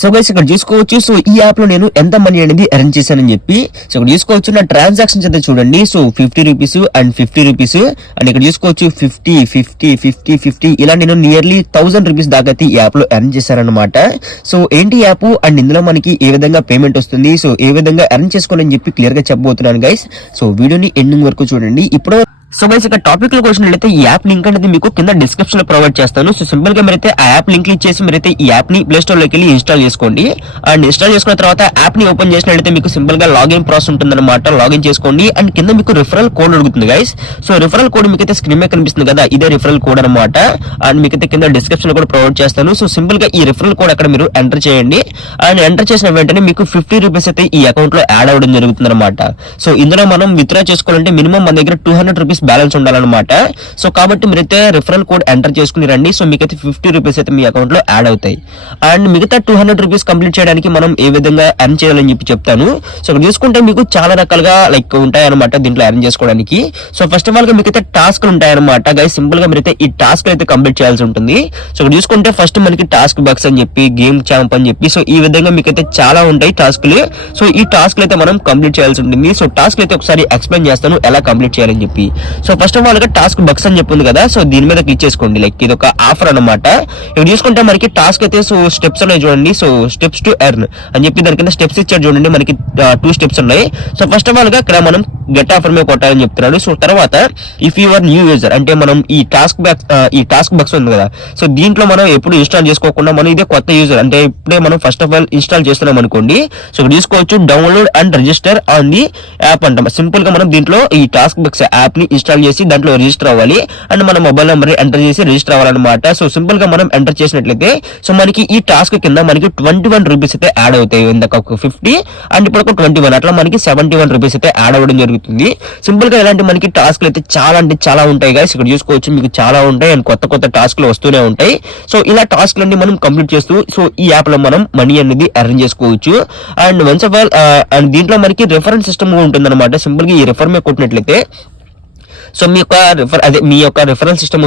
So guys ఇక్కడ చూసుకోవచ్చు. So ఈ యాప్ లో నేను ఎంత మనీ అనేది ఎర్న్ చేశానని చెప్పి. సో ఇక్కడ చూసుకోవచ్చు నా ట్రాన్సాక్షన్స్ అయితే చూడండి. So 50 rupees and 50 rupees and ఇక్కడ చూసుకోవచ్చు 50 50 50 50 ఇలా నేను నియర్లీ 1000 రూపీస్ దాకా అయితే ఈ యాప్ లో ఎర్న్ చేశానన్నమాట. సో ఏంటి యాప్ అండ్ ఇందులో మనకి ఏ విధంగా పేమెంట్ వస్తుంది, సో ఏ విధంగా ఎర్న్ చేసుకోవాలని చెప్పి క్లియర్ గా చెప్పబోతున్నాను గైస్. సో వీడియోని ఎండింగ్ వరకు చూడండి. ఇప్పుడు సో గైస్ ఇక్కడ టాపిక్ లో వచ్చినట్లయితే ఈ యాప్ లింక్ అనేది మీకు కింద డిస్క్రిప్షన్ లో ప్రొవైడ్ చేస్తాను. సో సింపుల్ గా మీరైతే ఆ యాప్ లింక్ క్లిక్ చేసి మీరైతే ఈ యాప్ ని ప్లే స్టోర్ లోకి వెళ్ళి ఇన్స్టాల్ చేసుకోండి. అండ్ ఇన్స్టాల్ చేసుకున్న తర్వాత యాప్ ని ఓపెన్ చేసినట్లయితే మీకు సింపుల్ గా లాగిన్ ప్రాసెస్ ఉంటుందన్నమాట. లాగిన్ చేసుకోండి అండ్ కింద మీకు రిఫరల్ కోడ్ అడుగుతుంది గైస్. సో రిఫరల్ కోడ్ మీకైతే స్క్రీన్ మీద కనిపిస్తుంది కదా, ఇదే రిఫరల్ కోడ్ అనమాట. అండ్ మీకైతే కింద డిస్క్రిప్షన్ లో కూడా ప్రొవైడ్ చేస్తాను. సో సింపుల్ గా ఈ రిఫరల్ కోడ్ అక్కడ మీరు ఎంటర్ చేయండి. అండ్ ఎంటర్ చేసిన వెంటనే మీకు 50 రూపీస్ అయితే ఈ అకౌంట్ లో యాడ్ అవ్వడం జరుగుతుంది అనమాట. సో ఇందులో మనం విత్డ్రా చేసుకోవాలంటే మినిమం మన దగ్గర 200 రూపీస్ బ్యాలెన్స్ ఉండాలన్నమాట. సో కాబట్టి మీరైతే రిఫరల్ కోడ్ ఎంటర్ చేసుకుని రండి. సో మీకైతే 50 రూపీస్ అయితే మీ అకౌంట్ లో యాడ్ అవుతాయి. అండ్ మిగతా 200 రూపీస్ కంప్లీట్ చేయడానికి మనం ఏ విధంగా ఎర్న్ చేయాలని చెప్పి చెప్తాను. సో ఇక్కడ చూసుకుంటే మీకు చాలా రకాలుగా లైక్ ఉంటాయన్నమాట దీంట్లో ఎర్న్ చేసుకోవడానికి. సో ఫస్ట్ ఆఫ్ ఆల్ గా మీకైతే టాస్క్ ఉంటాయన్నమాట గైస్. సింపుల్ గా మీరైతే ఈ టాస్క్ అయితే కంప్లీట్ చేయాల్సి ఉంటుంది. సో ఇక్కడ చూసుకుంటే ఫస్ట్ మనకి టాస్క్ బాక్స్ అని చెప్పి, గేమ్ ఛాంప్ అని చెప్పి, సో ఈ విధంగా మీకైతే చాలా ఉంటాయి టాస్క్లు. సో ఈ టాస్క్ అయితే మనం కంప్లీట్ చేయాల్సి ఉంటుంది. సో టాస్క్ అయితే ఒకసారి ఎక్స్ప్లెయిన్ చేస్తాను ఎలా కంప్లీట్ చేయాలని చెప్పి. So first of all Task Bucks అని చెప్పింది కదా, సో దీని మీద క్లిక్ చేసుకోండి. లైక్ ఇది ఒక ఆఫర్ అనమాట. ఇక్కడ చూసుకుంటే మనకి టాస్క్ అయితే సో స్టెప్స్ ఉన్నాయి చూడండి. సో స్టెప్స్ టు ఎర్న్ అని చెప్పి దాని కింద స్టెప్స్ ఇచ్చారు చూడండి. మనకి 2 స్టెప్స్ ఉన్నాయి. సో ఫస్ట్ ఆఫ్ ఆల్ గా ఇక్కడ మనం గెట్ ఆఫర్ మీద కొట్టాలని చెప్తున్నాడు. సో తర్వాత ఇఫ్ యువర్ న్యూ యూజర్ అంటే మనం ఈ టాస్క్ బాక్స్ ఉంది కదా, సో దీంట్లో మనం ఎప్పుడు ఇన్స్టాల్ చేసుకోకుండా మనం ఇదే కొత్త యూజర్ అంటే ఇప్పుడే మనం ఫస్ట్ ఆఫ్ ఆల్ ఇన్స్టాల్ చేస్తున్నాం అనుకోండి. సో ఇక్కడ తీసుకోవచ్చు download and register on the app అంటాం. సింపుల్ గా మనం దీంట్లో ఈ టాస్క్ బాక్స్ యాప్ ని ఇన్స్టాల్ చేసి దాంట్లో రిజిస్టర్ అవ్వాలి అండ్ మన మొబైల్ నెంబర్ ఎంటర్ చేసి రిజిస్టర్ అవ్వాలన్నమాట. సో సింపుల్ గా మనం ఎంటర్ చేసినట్లయితే సో మనకి ఈ టాస్క్ కింద మనకి 21 రూపీస్ అయితే యాడ్ అవుతాయి. ఇందాక ఒక 50 అండ్ ఇప్పుడు ఒక 21 అట్లా మనకి 71 రూపీస్ అయితే యాడ్ అవ్వడం జరుగుతుంది. సింపుల్ గా ఇలాంటి మనకి టాస్క్లు అయితే చాలా అంటే చాలా ఉంటాయి గైస్. ఇక్కడ చూసుకోవచ్చు మీకు చాలా ఉంటాయి అండ్ కొత్త కొత్త టాస్క్లు వస్తూనే ఉంటాయి. సో ఇలా టాస్క్లు అన్ని మనం కంప్లీట్ చేస్తూ సో ఈ యాప్ లో మనం మనీ అనేది ఎర్న్ చేసుకోవచ్చు. And once of all and దీంట్లో మనకి రిఫరెన్స్ సిస్టమ్ ఉంటుంది అనమాట. సింపుల్ గా ఈ రిఫర్ మీద కొట్టినట్లయితే సో మీ యొక్క రిఫరెన్స్ సిస్టమ్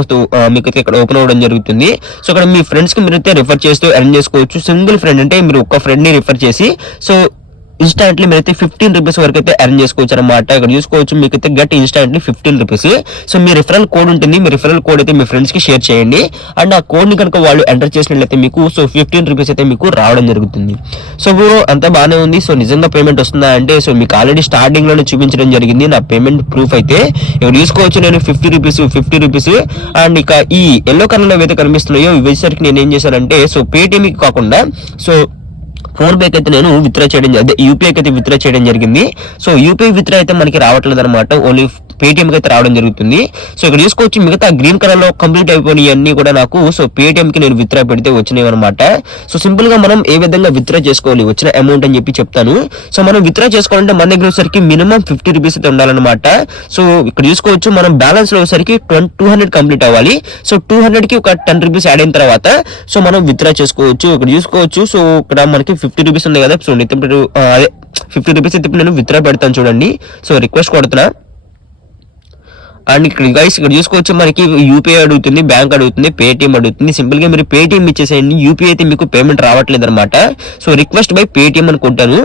మీకు ఇక్కడ ఓపెన్ అవ్వడం జరుగుతుంది. సో ఇక్కడ మీ ఫ్రెండ్స్ కి మీరైతే రిఫర్ చేస్తూ ఎర్న్ చేసుకోవచ్చు. సింగిల్ ఫ్రెండ్ అంటే మీరు ఒక ఫ్రెండ్ ని రిఫర్ చేసి సో ఇన్స్టాంట్లీ మీరైతే 15 రూపీస్ వరకు అయితే ఎర్న్ చేసుకోవచ్చు అనమాట. ఇక్కడ చూసుకోవచ్చు మీకైతే గట్ ఇన్స్టాంట్లీ 15 రూపీస్. సో మీ రిఫరల్ కోడ్ ఉంటుంది. మీ రిఫరల్ కోడ్ అయితే మీ ఫ్రెండ్స్ కి షేర్ చేయండి అండ్ ఆ కోడ్ ని కనుక వాళ్ళు ఎంటర్ చేసినట్లయితే మీకు సో 15 రూపీస్ అయితే మీకు రావడం జరుగుతుంది. సో అంతా బాగానే ఉంది. సో నిజంగా పేమెంట్ వస్తుందా అంటే సో మీకు ఆల్రెడీ స్టార్టింగ్ లోనే చూపించడం జరిగింది నా పేమెంట్ ప్రూఫ్ అయితే. ఇక్కడ చూసుకోవచ్చు నేను 50 రూపీస్ అండ్ ఇక ఈ ఎల్లో కలర్ లో ఏవైతే కనిపిస్తున్నాయో ఇవి వచ్చేసరికి నేను ఏం చేశానంటే సో పేటిఎం కి కాకుండా సో ఫోన్ పే అయితే నేను విత్డ్రా చేయడం అదే యూపీఐ అయితే విత్డ్రా చేయడం జరిగింది. సో యూపీఐ విత్డ్రా అయితే మనకి రావట్లేదు అనమాట. ఓన్లీ పేటిఎం కి అయితే రావడం జరుగుతుంది. సో ఇక్కడ చూసుకోవచ్చు మిగతా గ్రీన్ కలర్ లో కంప్లీట్ అయిపోయినాయి అన్ని కూడా నాకు సో పేటిఎం కి నేను విత్డ్రా పెడితే వచ్చినాయి అనమాట. సో సింపుల్ గా మనం ఏ విధంగా విత్డ్రా చేసుకోవాలి వచ్చిన అమౌంట్ అని చెప్పి చెప్తాను. సో మనం విత్డ్రా చేసుకోవాలంటే మన దగ్గర వచ్చేసరికి మినిమం 50 రూపీస్ అయితే ఉండాలన్నమాట. సో ఇక్కడ చూసుకోవచ్చు మనం బ్యాలెన్స్ లో వచ్చేసరికి 200 కంప్లీట్ అవ్వాలి. సో 200 కి ఒక 10 రూపీస్ యాడ్ అయిన తర్వాత సో మనం విత్డ్రా చేసుకోవచ్చు. ఇక్కడ చూసుకోవచ్చు సో ఇక్కడ మనకి 50 రూపీస్ ఉంది కదా. సో అదే 50 రూపీస్ అయితే నేను విత్డ్రా పెడతాను చూడండి. సో రిక్వెస్ట్ కొడుతున్నా అండ్ ఇక్కడ గైస్ ఇక్కడ చూసుకోవచ్చు మనకి యూపీఐ అడుగుతుంది, బ్యాంక్ అడుగుతుంది, పేటిఎం అడుగుతుంది. సింపుల్ గా మీరు పేటిఎం ఇచ్చేసేయండి. యూపీఐ అయితే మీకు పేమెంట్ రావట్లేదు అనమాట. సో రిక్వెస్ట్ బై పేటిఎం అనుకుంటాను.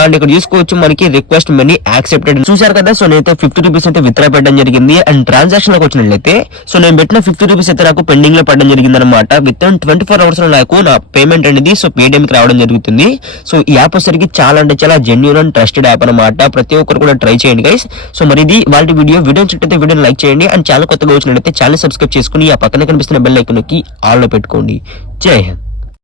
అండ్ ఇక్కడ చూసుకోవచ్చు మనకి రిక్వెస్ట్ మనీ యాక్సెప్టెడ్ చూసారు కదా. సో నేనైతే 50 రూపీస్ అయితే విత్డ్రా పెట్టడం జరిగింది. అండ్ ట్రాన్సాక్షన్ లోకి వచ్చినట్లయితే సో నేను పెట్టిన 50 రూపీస్ అయితే నాకు పెండింగ్ లో పడడం జరిగింది అనమాట. విత్ ఇన్ 24 అవర్స్ లో నాకు నా పేమెంట్ అనేది సో పేటిఎం కి రావడం జరుగుతుంది. సో ఈ యాప్ వచ్చేసరికి చాలా అంటే చాలా జెన్యూన్ అండ్ ట్రస్టెడ్ యాప్ అనమాట. ప్రతి ఒక్కరు కూడా ట్రై చేయండి గైస్. సో మరి ఇది వాళ్ళ వీడియో నచ్చితే వీడియోని లైక్ చేయండి అండ్ ఛానల్ కొత్తగా వచ్చినట్లయితే ఛానల్ సబ్స్క్రైబ్ చేసుకుని ఆ పక్కన కనిపిస్తున్న బెల్ ఐకాన్ నొక్కి ఆల్ లో పెట్టుకోండి. జై హింద్.